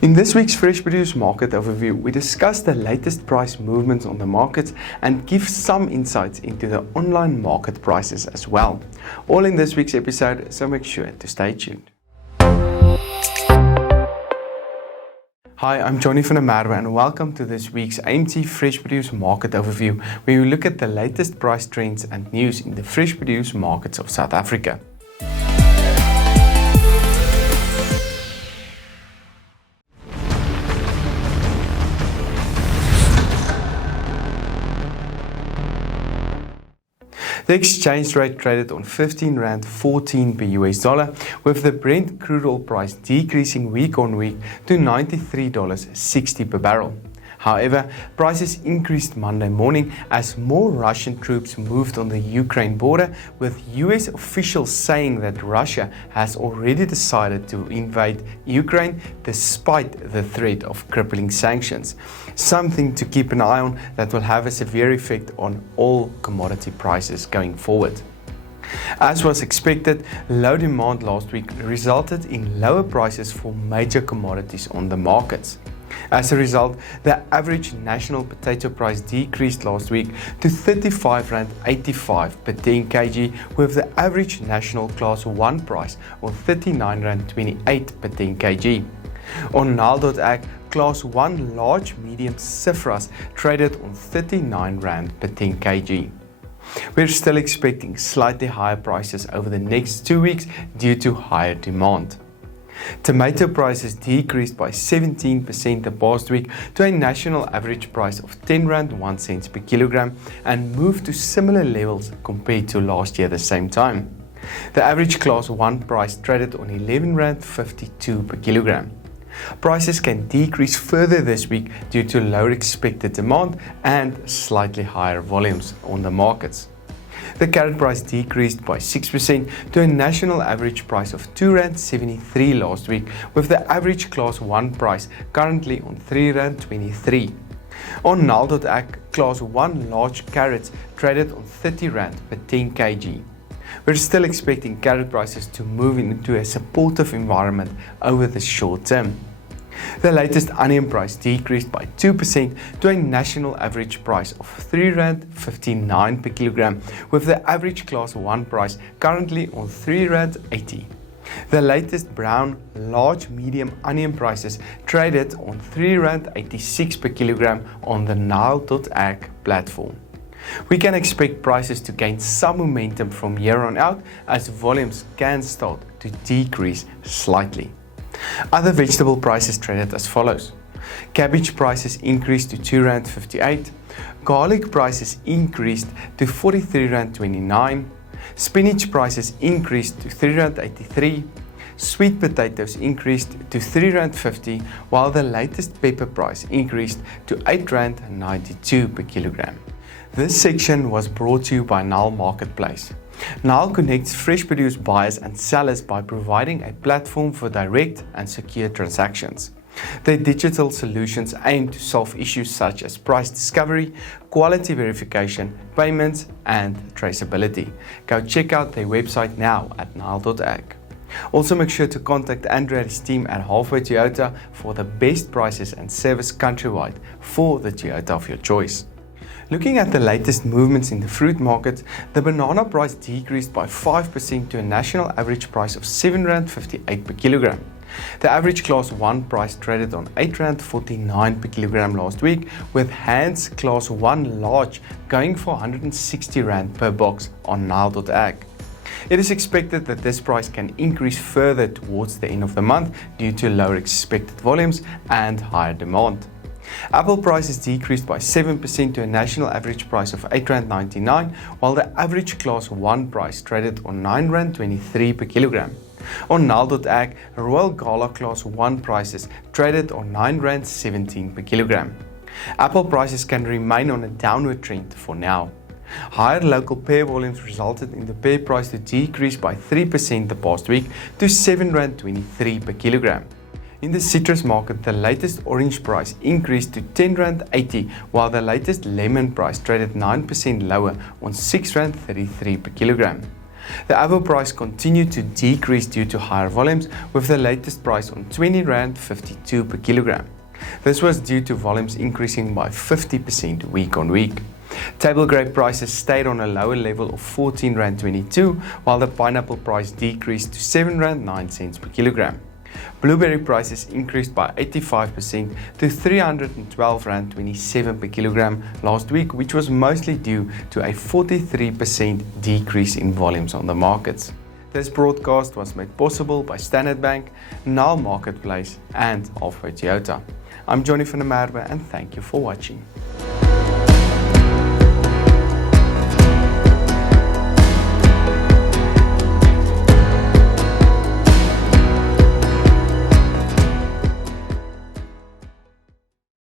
In this week's Fresh Produce Market Overview, we discuss the latest price movements on the markets and give some insights into the online market prices as well. All in this week's episode, so make sure to stay tuned. Hi, I'm Johnny van der Merwe and welcome to this week's AMT Fresh Produce Market Overview, where we look at the latest price trends and news in the fresh produce markets of South Africa. The exchange rate traded on 15 Rand 14 per US dollar, with the Brent crude oil price decreasing week on week to $93.60 per barrel. However, prices increased Monday morning as more Russian troops moved on the Ukraine border, with US officials saying that Russia has already decided to invade Ukraine despite the threat of crippling sanctions. Something to keep an eye on that will have a severe effect on all commodity prices going forward. As was expected, low demand last week resulted in lower prices for major commodities on the markets. As a result, the average national potato price decreased last week to 35.85 per 10 kg, with the average national class 1 price of 39.28 per 10 kg. On Nile.ag, class 1 large medium Cypherus traded on 39 Rand per 10 kg. We're still expecting slightly higher prices over the next 2 weeks due to higher demand. Tomato prices decreased by 17% the past week to a national average price of 10 Rand 1 cent per kilogram and moved to similar levels compared to last year the same time. The average class 1 price traded on 11 Rand 52 per kilogram. Prices can decrease further this week due to lower expected demand and slightly higher volumes on the markets. The carrot price decreased by 6% to a national average price of 2 Rand 73 last week, with the average class 1 price currently on 3 Rand 23. On Nile.ag, class 1 large carrots traded on 30 Rand per 10 kg. We're still expecting carrot prices to move into a supportive environment over the short term. The latest onion price decreased by 2% to a national average price of 3 Rand 59 per kilogram, with the average class 1 price currently on 3 Rand 80. The latest brown large medium onion prices traded on 3 Rand 86 per kilogram on the Nile.ag platform. We can expect prices to gain some momentum from here on out as volumes can start to decrease slightly. Other vegetable prices traded as follows. Cabbage prices increased to 2 Rand 58, garlic prices increased to 43 Rand 29, spinach prices increased to 3 Rand 83, sweet potatoes increased to 3 Rand 50, while the latest pepper price increased to 8 Rand 92 per kilogram. This section was brought to you by Nile Marketplace. Nile connects fresh produce buyers and sellers by providing a platform for direct and secure transactions. Their digital solutions aim to solve issues such as price discovery, quality verification, payments, and traceability. Go check out their website now at Nile.ag. Also make sure to contact Andrew and his team at Halfway Toyota for the best prices and service countrywide for the Toyota of your choice. Looking at the latest movements in the fruit market, the banana price decreased by 5% to a national average price of 7 Rand 58 per kilogram. The average class 1 price traded on 8 Rand 49 per kilogram last week, with Hands class 1 large going for 160 Rand per box on Nile.ag. It is expected that this price can increase further towards the end of the month due to lower expected volumes and higher demand. Apple prices decreased by 7% to a national average price of 8 Rand 99, while the average class 1 price traded on 9 Rand 23 per kilogram. On Nile.ag, Royal Gala class 1 prices traded on 9 Rand 17 per kilogram. Apple prices can remain on a downward trend for now. Higher local pear volumes resulted in the pear price to decrease by 3% the past week to 7 Rand 23 per kilogram. In the citrus market, the latest orange price increased to 10 Rand 80, while the latest lemon price traded 9% lower on 6 Rand 33 per kilogram. The avo price continued to decrease due to higher volumes, with the latest price on R20.52 per kilogram. This was due to volumes increasing by 50% week on week. Table grape prices stayed on a lower level of R14.22, while the pineapple price decreased to R7.09 per kilogram. Blueberry prices increased by 85% to R312.27 per kilogram last week, which was mostly due to a 43% decrease in volumes on the markets. This broadcast was made possible by Standard Bank, Nile Marketplace and Halfway Toyota. I'm Johnny van der Merwe and thank you for watching.